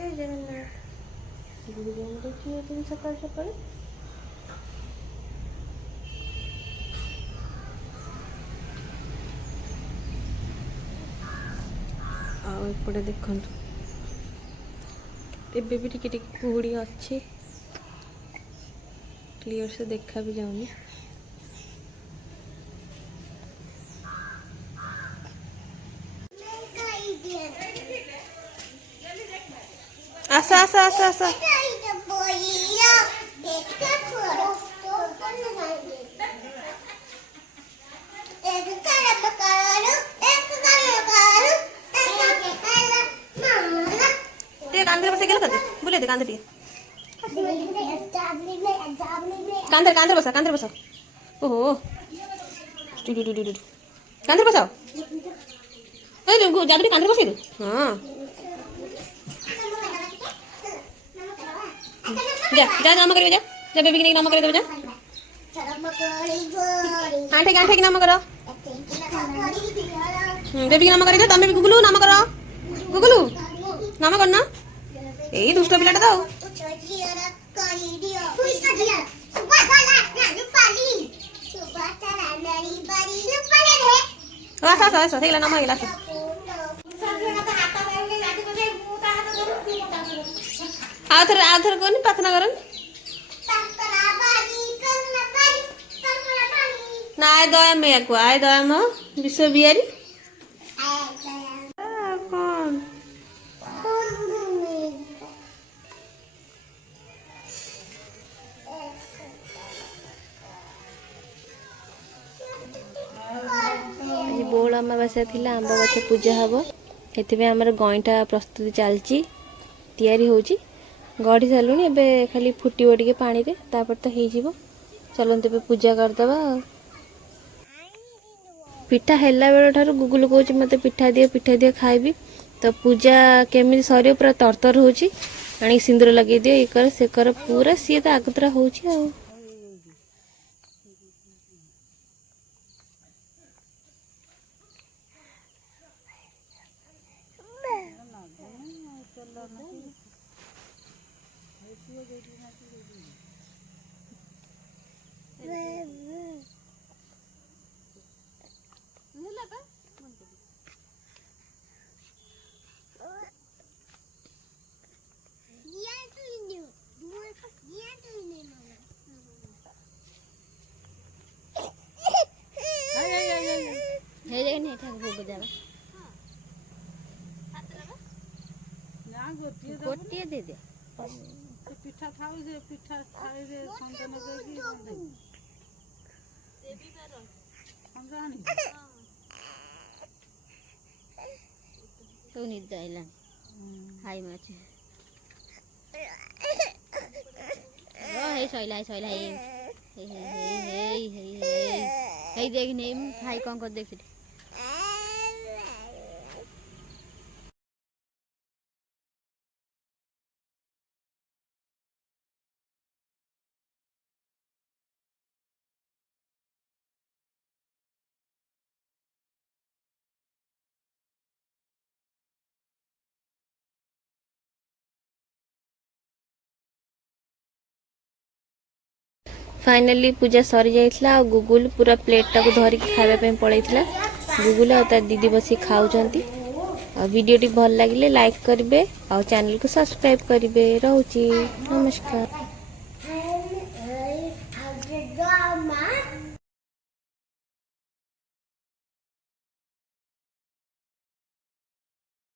जय जगन्नाथ देखिए दिन सकाल सकाल आपटे देखु एबे भी टिके टिके कुहुड़ी अच्छी क्लियर से देखा भी जाऊनी आसा आसा आसा आसा कांधे बस गेल बोले दे कांधे कांधे कांधे बसा ओहो कांधे बसाओ जादू कांधे बसे दे हाँ जा जा नाम करियो जा जा बेबी के नाम करियो जा आंटे आंटे के नाम करो बेबी के नाम करियो तमे भी गुगलू नाम करो गुगलू नाम करना ए दुष्ट पिलाटा दाओ आसा आसा आसा थेला नाम हेला आथर कोनी प्रार्थना करन ना आय दया में को आय दया म विश्व बिहारी कौन बोल अमावास्या थिला आंब गछ पूजा हम से आमर गईटा प्रस्तुति चलती तैयारी होची गढ़ी सारूँ एबे खाली फुटब टे पानी रे तापर तो हो चलते पूजा करदे पिठा हैला बेल ठार गुगुल कौच मत पिठा दिए खाइबी तो पूजा केमी सर पूरा तरतर होची आनी सिंदूर लगे दियो ये कर से कर पूरा सी तो आगतरा होची आ गोटे दे दे पिठा खाऊ जे पिठा खाई जे संतन देगी देवी बारो हम जानी तो निद आइला हाय माचे ओ हे सैला हे देख ने हाय कोन को देख फाइनली पूजा सरी जाइथिला आ गुगुल पूरा प्लेट टाको धरिक खाइबा पड़ेइथिला गुगुल आ तार दीदी बसी खाउचंती आ वीडियोटी भल लागिले लाइक करिवे आ चैनल को सब्सक्राइब करिवे रहउची नमस्कार।